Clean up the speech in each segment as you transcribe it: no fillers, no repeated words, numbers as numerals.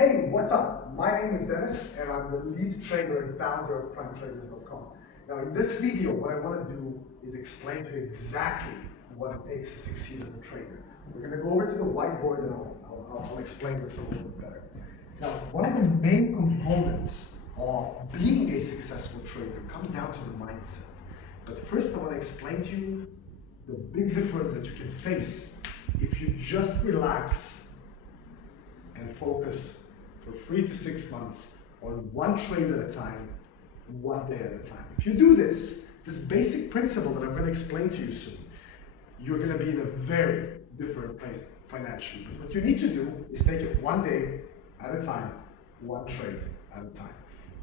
Hey, what's up? My name is Dennis and I'm the lead trader and founder of PrimeTraders.com. Now in this video, what I want to do is explain to you exactly what it takes to succeed as a trader. We're going to go over to the whiteboard and I'll explain this a little bit better. Now, one of the main components of being a successful trader comes down to the mindset. But first I want to explain to you the big difference that you can face if you just relax and focus for 3 to 6 months on one trade at a time, one day at a time. If you do this basic principle that I'm going to explain to you soon, you're going to be in a very different place financially. But what you need to do is take it one day at a time, one trade at a time.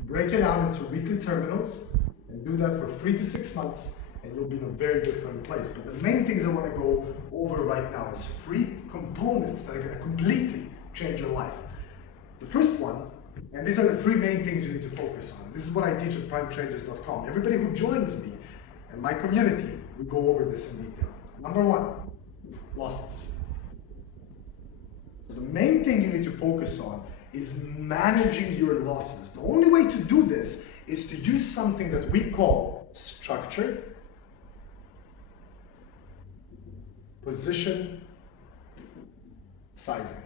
Break it out into weekly terminals and do that for 3 to 6 months and you'll be in a very different place. But the main things I want to go over right now is 3 components that are going to completely change your life. The first one, and these are the 3 main things you need to focus on. This is what I teach at PrimeTraders.com. Everybody who joins me and my community, we go over this in detail. Number 1, losses. So the main thing you need to focus on is managing your losses. The only way to do this is to use something that we call structured position sizing.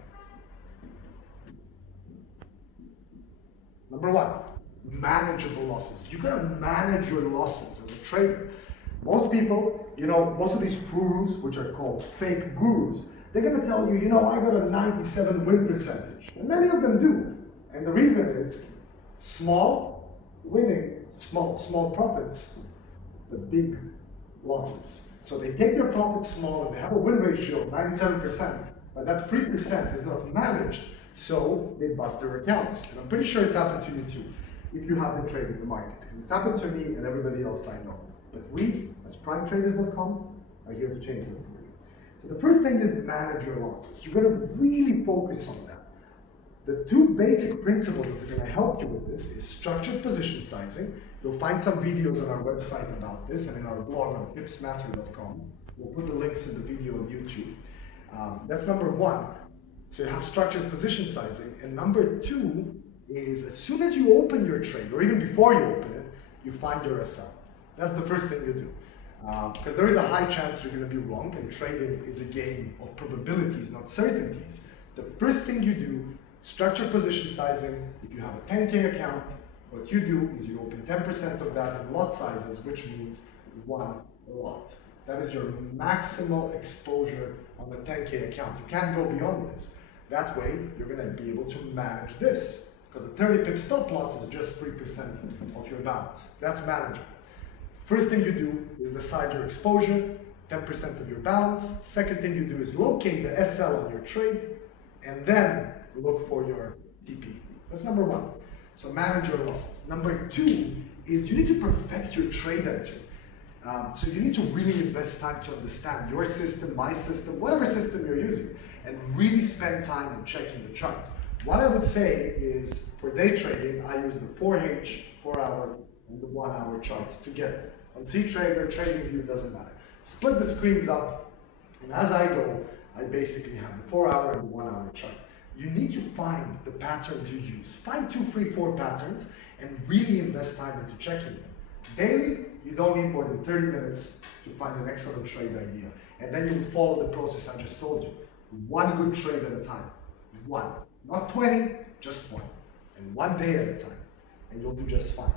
Number 1, manageable losses. You gotta manage your losses as a trader. Most people, most of these gurus, which are called fake gurus, they're gonna tell you, I got a 97 win percentage. And many of them do. And the reason is small winning, small profits, but big losses. So they take their profits small and they have a win ratio of 97%, but that 3% is not managed. So they bust their accounts. And I'm pretty sure it's happened to you too, if you have been trading the market. Because it's happened to me and everybody else I know. But we, as PrimeTraders.com, are here to change that for you. So the first thing is manage your losses. You're going to really focus on that. The 2 basic principles that are going to help you with this is structured position sizing. You'll find some videos on our website about this and in our blog on tipsmatter.com. We'll put the links in the video on YouTube. That's number 1. So you have structured position sizing. And number 2 is as soon as you open your trade, or even before you open it, you find your SL. That's the first thing you do. Because there is a high chance you're going to be wrong, and trading is a game of probabilities, not certainties. The first thing you do, structured position sizing. If you have a 10K account, what you do is you open 10% of that in lot sizes, which means 1 lot. That is your maximal exposure on the 10K account. You can't go beyond this. That way, you're going to be able to manage this. Because the 30 pip stop loss is just 3% of your balance. That's manageable. First thing you do is decide your exposure, 10% of your balance. Second thing you do is locate the SL on your trade, and then look for your TP. That's number 1. So manage your losses. Number 2 is you need to perfect your trade entry. So you need to really invest time to understand your system, my system, whatever system you're using, and really spend time on checking the charts. What I would say is for day trading, I use the 4H, 4-hour, and the 1-hour charts together. On C-Trader, TradingView, doesn't matter. Split the screens up, and as I go, I basically have the 4-hour and the 1-hour chart. You need to find the patterns you use. Find 2, 3, 4 patterns, and really invest time into checking them. Daily, you don't need more than 30 minutes to find an excellent trade idea. And then you would follow the process I just told you. 1 good trade at a time. 1. Not 20, just 1. And 1 day at a time. And you'll do just fine.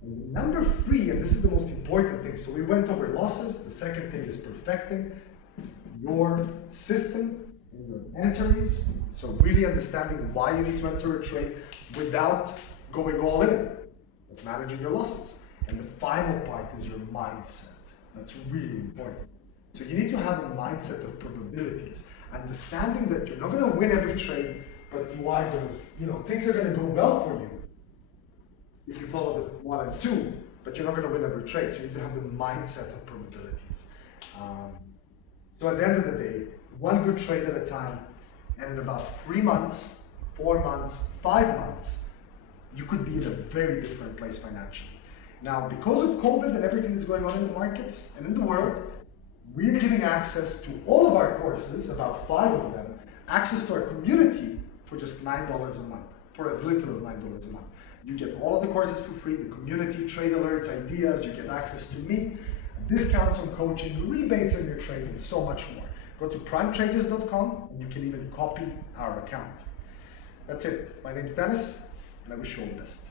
And number 3, and this is the most important thing. So we went over losses. The second thing is perfecting your system and your entries. So really understanding why you need to enter a trade without going all in, but managing your losses. And the final part is your mindset. That's really important. So you need to have a mindset of probabilities, understanding that you're not going to win every trade, but you are going to, things are going to go well for you if you follow the 1 and 2, but you're not going to win every trade. So you need to have the mindset of probabilities. So at the end of the day, 1 good trade at a time, and in about 3 months, 4 months, 5 months, you could be in a very different place financially. Now, because of COVID and everything that's going on in the markets and in the world, we're giving access to all of our courses, about 5 of them, access to our community for just $9 a month, for as little as $9 a month. You get all of the courses for free, the community, trade alerts, ideas, you get access to me, discounts on coaching, rebates on your trades, and so much more. Go to primetraders.com and you can even copy our account. That's it. My name's Dennis, and I wish you all the best.